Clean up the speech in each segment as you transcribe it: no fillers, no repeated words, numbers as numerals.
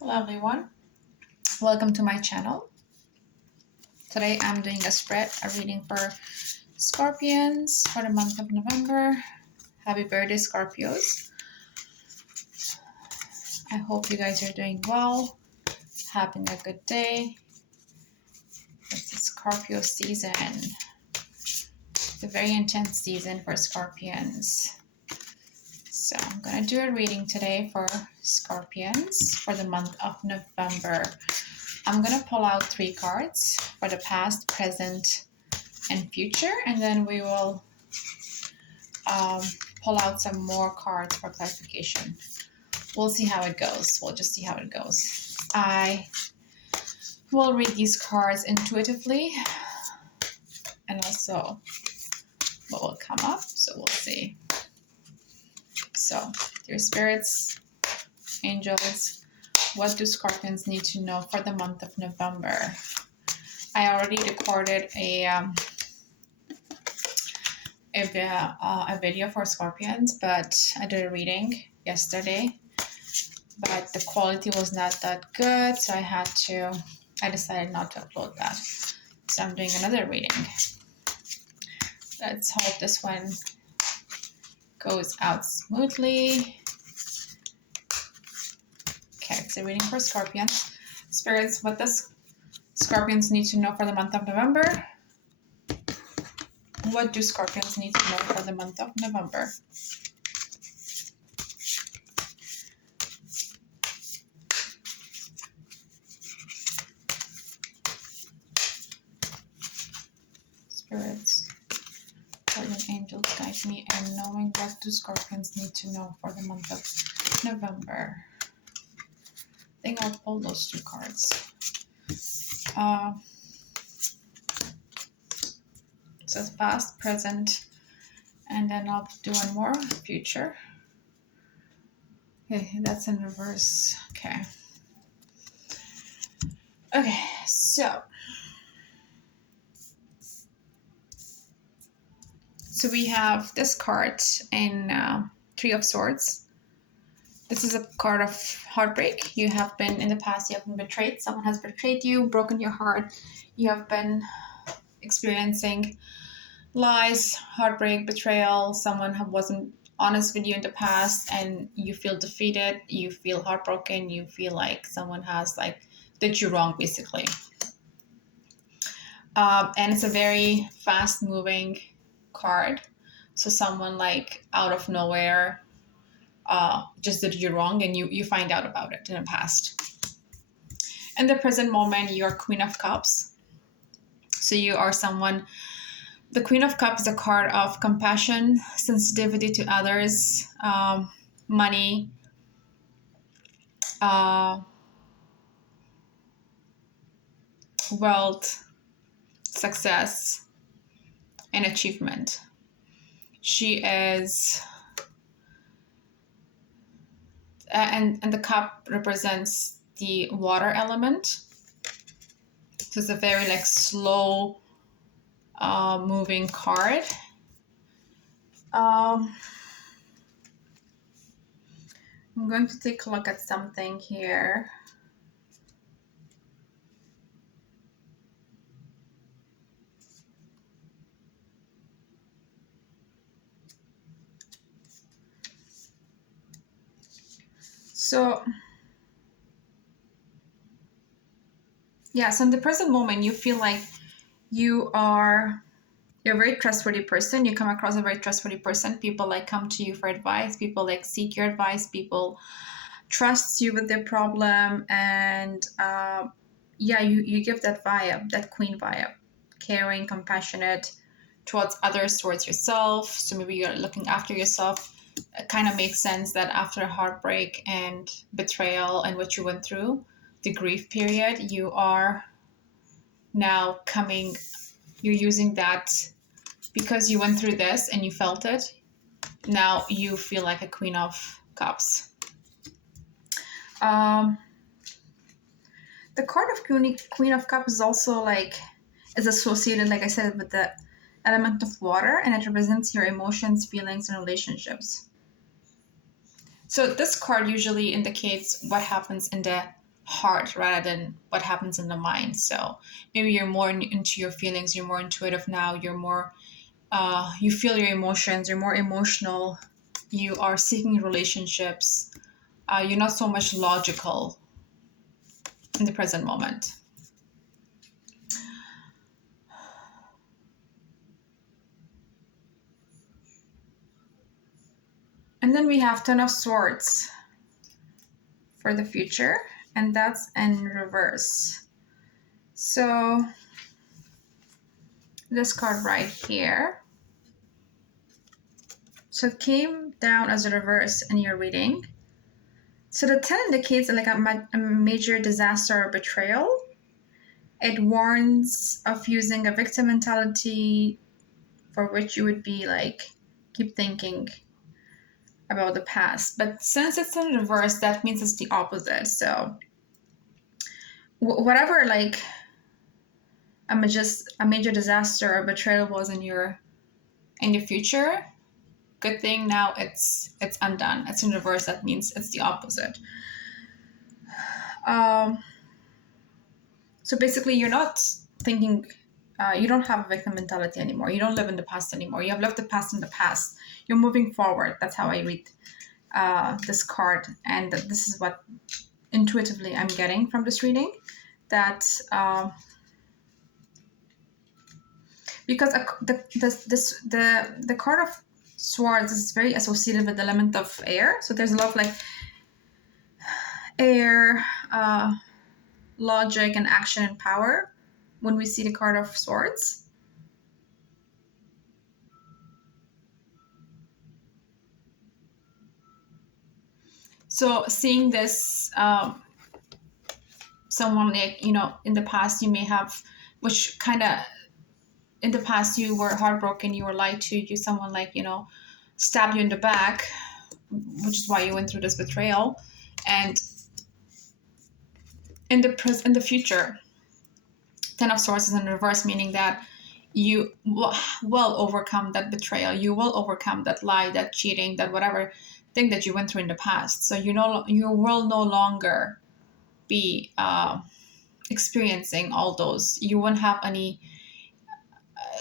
Hello everyone, welcome to my channel. Today I'm doing a reading for Scorpions for the month of November. Happy birthday, Scorpios. I hope you guys are doing well, having a good day. It's the Scorpio season. It's a very intense season for Scorpions. So I'm going to do a reading today for Scorpions for the month of November. I'm going to pull out 3 cards for the past, present, and future, and then we will pull out some more cards for clarification. We'll see how it goes. We'll just see how it goes. I will read these cards intuitively and also what will come up, so we'll see. So, dear spirits, angels, what do Scorpions need to know for the month of November? I already recorded a video for Scorpions, but I did a reading yesterday, but the quality was not that good, so I decided not to upload that. So I'm doing another reading. Let's hope this one goes out smoothly. Okay, it's a reading for Scorpions. Spirits, what does Scorpions need to know for the month of November? What do Scorpions need to know for the month of November? Spirits, guardian angels, guide me in knowing what do Scorpions need to know for the month of November. I think I'll pull those 2 cards. So it's past, present, and then I'll do one more, future. Okay, that's in reverse. Okay, so we have this card in 3 of Swords. This is a card of heartbreak. You have been, in the past, you have been betrayed. Someone has betrayed you, broken your heart. You have been experiencing lies, heartbreak, betrayal. Someone wasn't honest with you in the past and you feel defeated. You feel heartbroken. You feel like someone has did you wrong, basically. And it's a very fast moving card. So someone out of nowhere just did you wrong and you find out about it in the past. In the present moment, you're Queen of Cups. So you are someone, the Queen of Cups is a card of compassion, sensitivity to others, money, wealth, success, and achievement. She is, and the cup represents the water element. So it's a very slow moving card. I'm going to take a look at something here. So, yeah, so in the present moment, you feel like you're a very trustworthy person. You come across a very trustworthy person. People come to you for advice. People seek your advice. People trust you with their problem. And you give that vibe, that queen vibe, caring, compassionate towards others, towards yourself. So maybe you're looking after yourself. It kind of makes sense that after heartbreak and betrayal and what you went through, the grief period, you are now you're using that because you went through this and you felt it. Now you feel like a Queen of Cups. The card of Queen of Cups is also is associated, like I said, with the element of water, and it represents your emotions, feelings, and relationships. So this card usually indicates what happens in the heart rather than what happens in the mind. So maybe you're more into your feelings, you're more intuitive now, you're more, you feel your emotions, you're more emotional, you are seeking relationships, you're not so much logical in the present moment. And then we have Ten of Swords for the future, and that's in reverse. So this card right here, so it came down as a reverse in your reading. So the 10 indicates like a major disaster or betrayal. It warns of using a victim mentality, for which you would be like, keep thinking about the past. But since it's in reverse, that means it's the opposite. So whatever like a major disaster or betrayal was in your future, good thing now it's undone. It's in reverse. That means it's the opposite. So basically, you're not thinking. You don't have a victim mentality anymore. You don't live in the past anymore. You have left the past in the past. You're moving forward. That's how I read this card, and this is what intuitively I'm getting from this reading. That because the card of swords is very associated with the element of air. So there's a lot of like air, logic, and action and power when we see the card of swords. So seeing this, someone like, in the past you may have, which kind of, in the past you were heartbroken, you were lied to, someone like, stabbed you in the back, which is why you went through this betrayal. And in the future, Ten of Swords is in reverse, meaning that you will overcome that betrayal. You will overcome that lie, that cheating, that whatever thing that you went through in the past. So you will no longer be experiencing all those. You won't have any.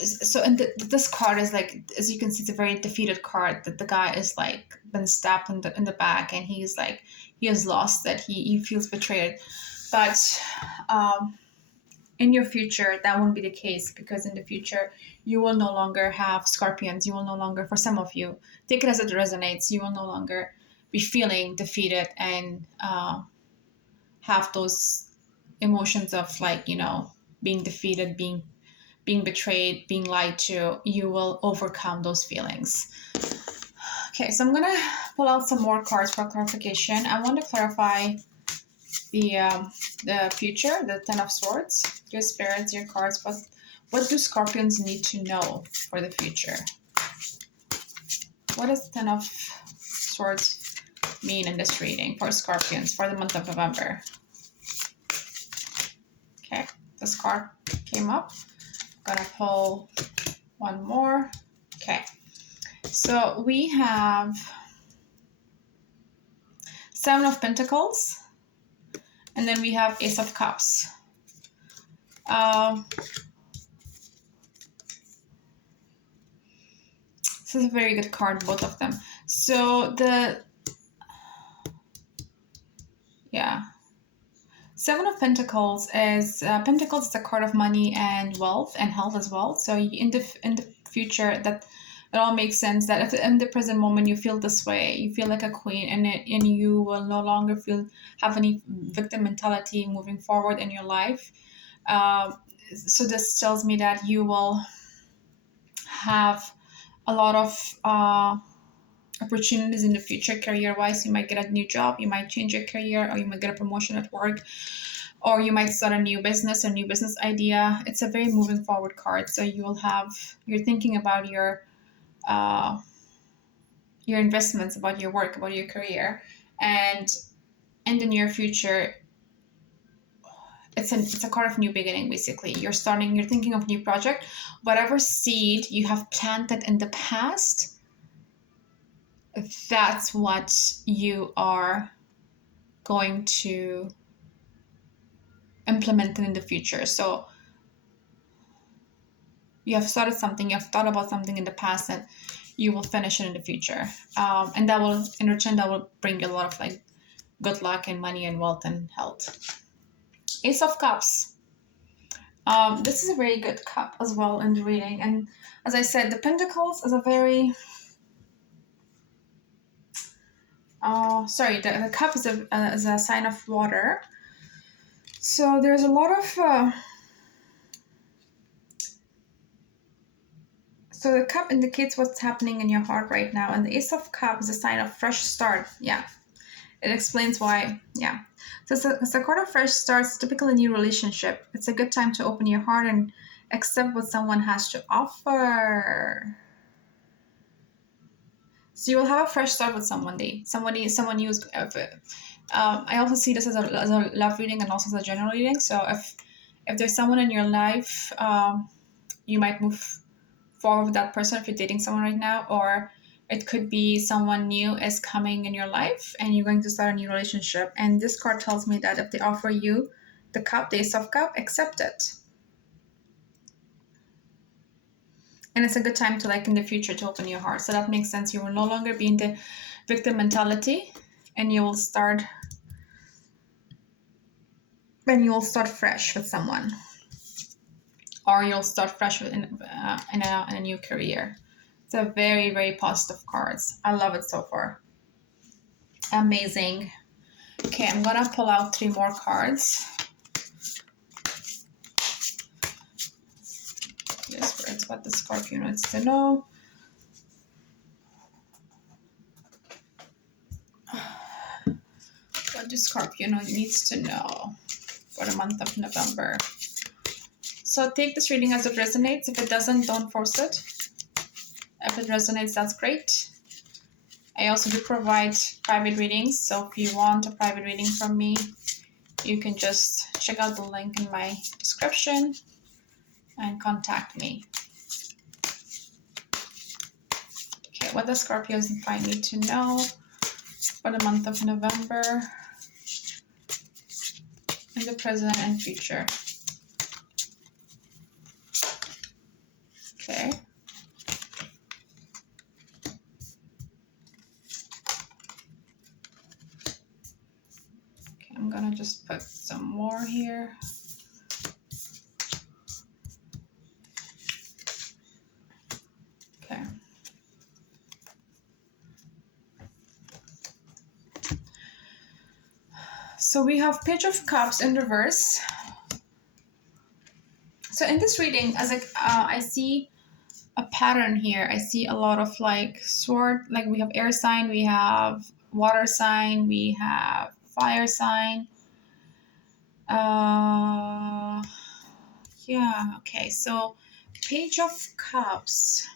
So and this card is like, as you can see, it's a very defeated card. That the guy is like been stabbed in the back, and he's like, he has lost, that he feels betrayed. But in your future, that won't be the case, because in the future you will no longer have scorpions. You will no longer, for some of you, take it as it resonates, you will no longer be feeling defeated and have those emotions of like, being defeated, being betrayed, being lied to. You will overcome those feelings. Okay, so I'm gonna pull out some more cards for clarification. I want to clarify the future, the Ten of Swords. Your spirits, your cards, what do Scorpions need to know for the future? What does Ten of Swords mean in this reading for Scorpions for the month of November? Okay, this card came up. I'm gonna pull one more. Okay, so we have Seven of Pentacles, and then we have Ace of Cups. This is a very good card, both of them. So Seven of Pentacles is Pentacles is a card of money and wealth and health as well. So in the future, that it all makes sense that if in the present moment you feel this way, you feel like a queen, and you will no longer have any victim mentality moving forward in your life. So this tells me that you will have a lot of opportunities in the future career-wise. You might get a new job, you might change your career, or you might get a promotion at work, or you might start a new business idea. It's a very moving forward card. So you're thinking about your investments, about your work, about your career, and in the near future, it's a card of new beginning. Basically, you're thinking of new project. Whatever seed you have planted in the past, that's what you are going to implement it in the future. So you have started something, you have thought about something in the past, and you will finish it in the future. And that will, in return, that will bring you a lot of like good luck and money and wealth and health. Ace of Cups. This is a very good cup as well in the reading. And as I said, the Pentacles is a very the cup is a sign of water. So there's a lot of so the cup indicates what's happening in your heart right now, and the Ace of Cups is a sign of fresh start. Yeah, it explains why. Yeah, so it's a card of fresh starts, typically a new relationship. It's a good time to open your heart and accept what someone has to offer. So you will have a fresh start with someone. Someone new. I also see this as a love reading and also as a general reading. So if there's someone in your life, you might move forward with that person if you're dating someone right now, or it could be someone new is coming in your life and you're going to start a new relationship. And this card tells me that if they offer you the cup, the Ace of Cup, accept it. And it's a good time to, like, in the future, to open your heart. So that makes sense. You will no longer be in the victim mentality, and you will start fresh with someone, or you'll start fresh in a new career. It's a very, very positive cards. I love it so far. Amazing. Okay, I'm gonna pull out 3 more cards. This is what the Scorpio needs to know. What the Scorpio needs to know for the month of November. So take this reading as it resonates. If it doesn't, don't force it. If it resonates, that's great. I also do provide private readings. So if you want a private reading from me, you can just check out the link in my description and contact me. Okay, what the Scorpios need to know for the month of November in the present and future. Okay. I'm gonna just put some more here. Okay. So we have Page of Cups in reverse. So in this reading, as I see a pattern here. I see a lot of like sword, like we have air sign, we have water sign, we have fire sign. Yeah, okay, so Page of Cups.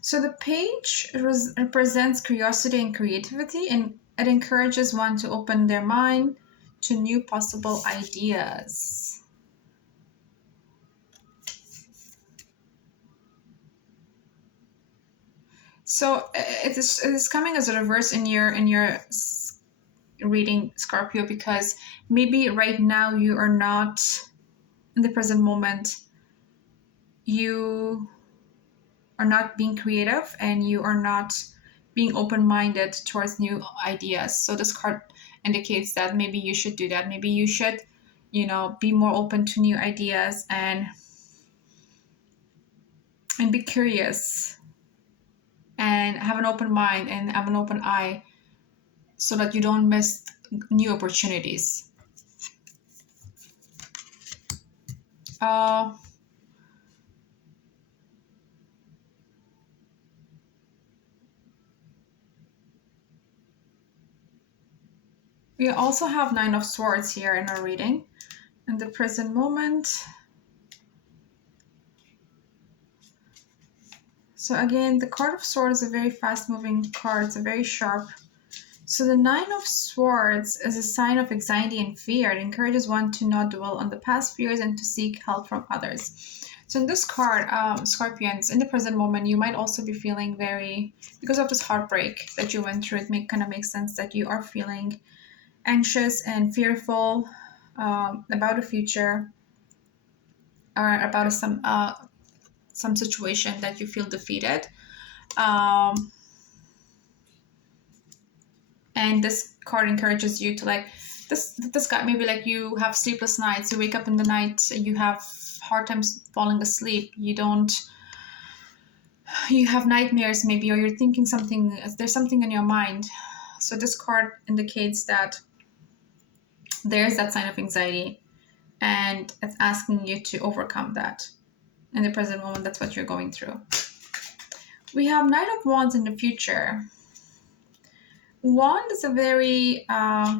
So the page represents curiosity and creativity, and it encourages one to open their mind to new possible ideas. So it is coming as a reverse in your reading, Scorpio, because maybe right now you are not in the present moment. You are not being creative and you are not being open-minded towards new ideas. So this card indicates that maybe you should do that. Maybe you should, be more open to new ideas and be curious and have an open mind and have an open eye so that you don't miss new opportunities. We also have 9 of Swords here in our reading. In the present moment. So again, the card of Swords is a very fast-moving card. It's a very sharp So the Nine of Swords is a sign of anxiety and fear. It encourages one to not dwell on the past fears and to seek help from others. So in this card, Scorpions, in the present moment, you might also be feeling very, because of this heartbreak that you went through, it kind of makes sense that you are feeling anxious and fearful about the future, or about some situation that you feel defeated. Um, and this card encourages you to like this guy, maybe like you have sleepless nights, you wake up in the night, you have hard times falling asleep, you have nightmares maybe, or you're thinking something, there's something in your mind. So this card indicates that there's that sign of anxiety, and it's asking you to overcome that. In the present moment, that's what you're going through. We have Knight of Wands in the future. Wand is a very uh,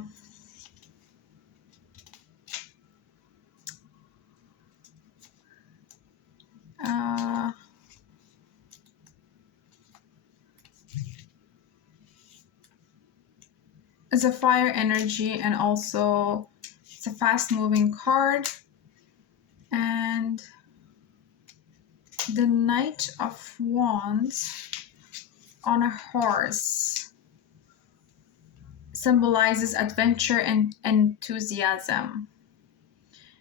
it's a fire energy, and also it's a fast moving card. And the Knight of Wands on a horse symbolizes adventure and enthusiasm.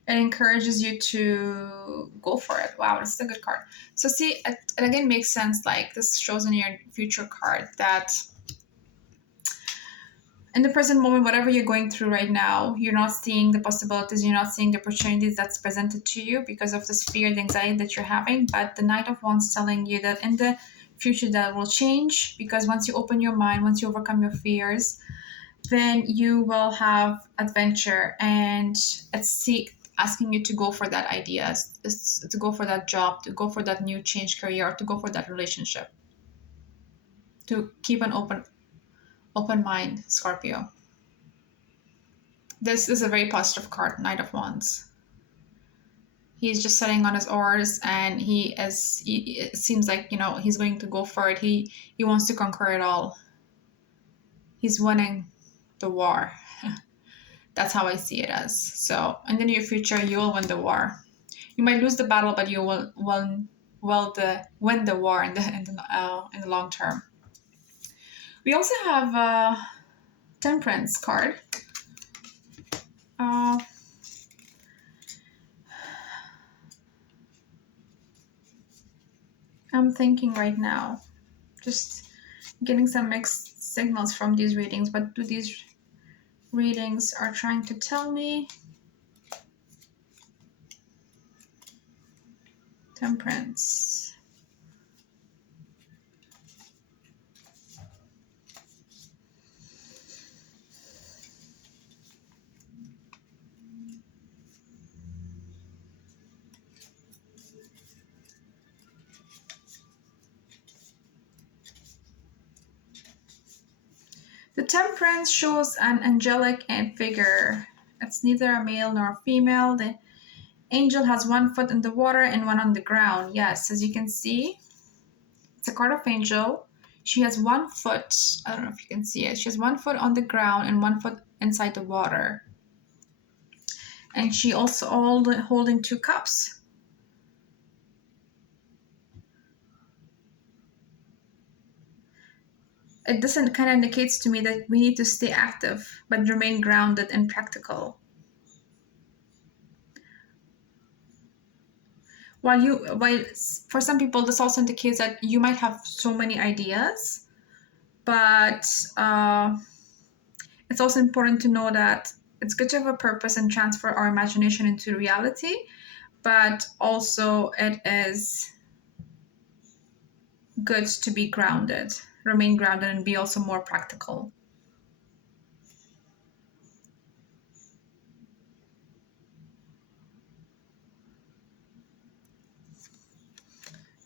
It encourages you to go for it. Wow, this is a good card. So see, it again makes sense. Like this shows in your future card that in the present moment, whatever you're going through right now, you're not seeing the possibilities, you're not seeing the opportunities that's presented to you because of this fear and anxiety that you're having. But the Knight of Wands telling you that in the future that will change, because once you open your mind, once you overcome your fears, then you will have adventure, and it's asking you to go for that idea, to go for that job, to go for that new change career, or to go for that relationship, to keep an open mind, Scorpio. This is a very positive card, Knight of Wands. He's just sitting on his oars, and it seems like, he's going to go for it. He wants to conquer it all. He's winning the war. That's how I see it as. So in the near future, you will win the war. You might lose the battle, but you will win the war in the long term. We also have a Temperance card. Uh, I'm thinking right now, just getting some mixed signals from these readings. What do these readings are trying to tell me? Temperance. The Temperance shows an angelic figure. It's neither a male nor a female. The angel has one foot in the water and one on the ground. Yes, as you can see, it's a card of angel. She has one foot. I don't know if you can see it. She has one foot on the ground and one foot inside the water. And she also holding two cups. It doesn't kind of indicates to me that we need to stay active but remain grounded and practical. While for some people this also indicates that you might have so many ideas, but it's also important to know that it's good to have a purpose and transfer our imagination into reality, but also it is good to be grounded, remain grounded, and be also more practical.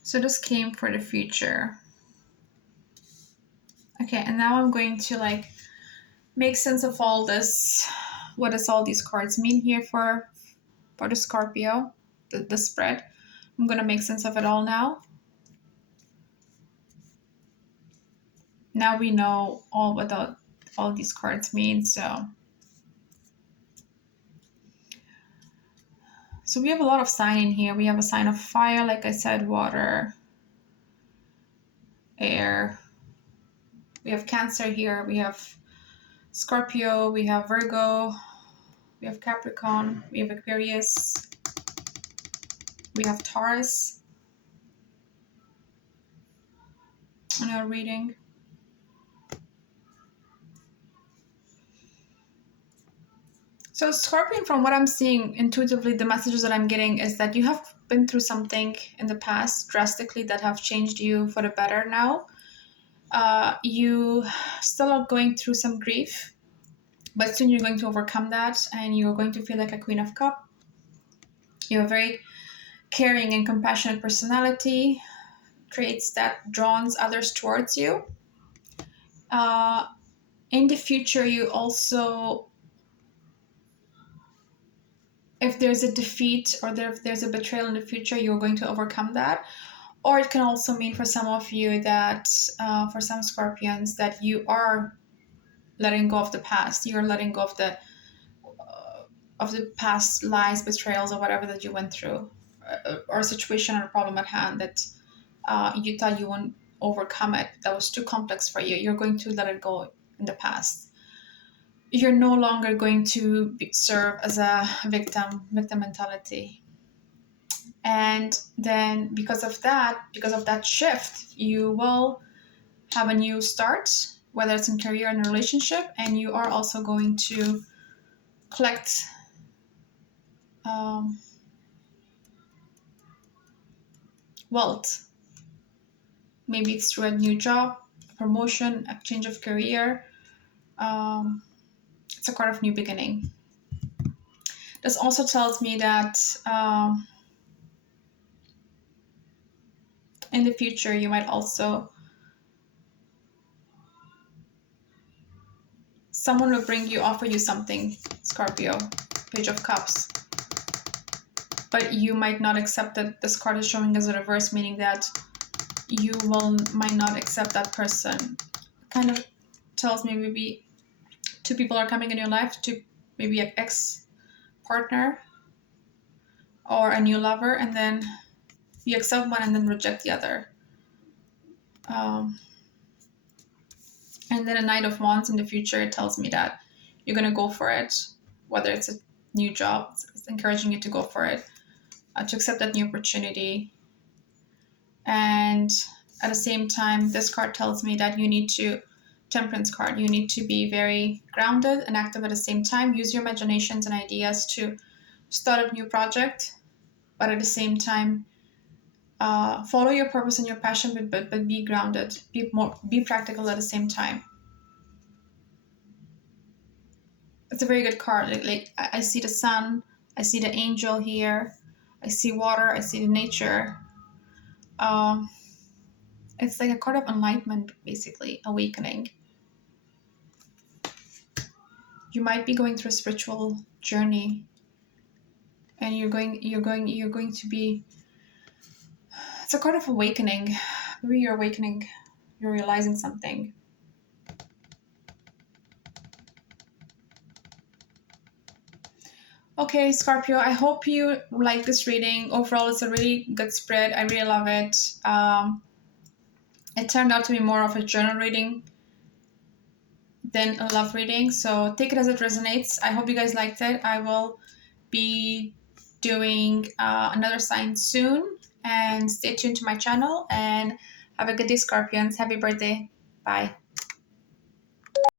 So this came for the future. Okay, and now I'm going to like make sense of all this. What does all these cards mean here for the Scorpio, the spread? I'm gonna make sense of it all now. Now we know all about all these cards mean. So we have a lot of sign in here. We have a sign of fire, like I said, water, air. We have Cancer here. We have Scorpio. We have Virgo. We have Capricorn. We have Aquarius. We have Taurus in our reading. So Scorpion, from what I'm seeing intuitively, the messages that I'm getting is that you have been through something in the past drastically that have changed you for the better now. You still are going through some grief, but soon you're going to overcome that and you're going to feel like a Queen of Cups. You have a very caring and compassionate personality, traits that draws others towards you. Uh, in the future, you also, if there's a defeat or if there's a betrayal in the future, you're going to overcome that. Or it can also mean for some of you that, for some Scorpions, that you are letting go of the past. You're letting go of the past lies, betrayals, or whatever that you went through, or a situation or a problem at hand that you thought you wouldn't overcome it. That was too complex for you. You're going to let it go in the past. You're no longer going to serve as a victim mentality. And then because of that shift, you will have a new start, whether it's in career and a relationship, and you are also going to collect wealth. Maybe it's through a new job, a promotion, a change of career. It's a card of new beginning. This also tells me that in the future you might also, someone will offer you something, Scorpio, Page of Cups, but you might not accept it. This card is showing as a reverse, meaning that you might not accept that person. Kind of tells me maybe two people are coming in your life, to maybe an ex-partner or a new lover, and then you accept one and then reject the other. And then a Knight of Wands in the future, it tells me that you're going to go for it, whether it's a new job. It's encouraging you to go for it, to accept that new opportunity. And at the same time, this card tells me that you need to, Temperance card, you need to be very grounded and active at the same time. Use your imaginations and ideas to start a new project, but at the same time, follow your purpose and your passion, but be grounded, be practical at the same time. It's a very good card. Like I see the sun, I see the angel here, I see water, I see the nature. It's like a card of enlightenment, basically, awakening. You might be going through a spiritual journey, and you're going to be. It's a card of awakening. Maybe you're awakening. You're realizing something. Okay, Scorpio, I hope you like this reading. Overall, it's a really good spread. I really love it. It turned out to be more of a journal reading than a love reading, so take it as it resonates. I hope you guys liked it. I will be doing another sign soon, and stay tuned to my channel, and have a good day, Scorpions. Happy birthday. Bye.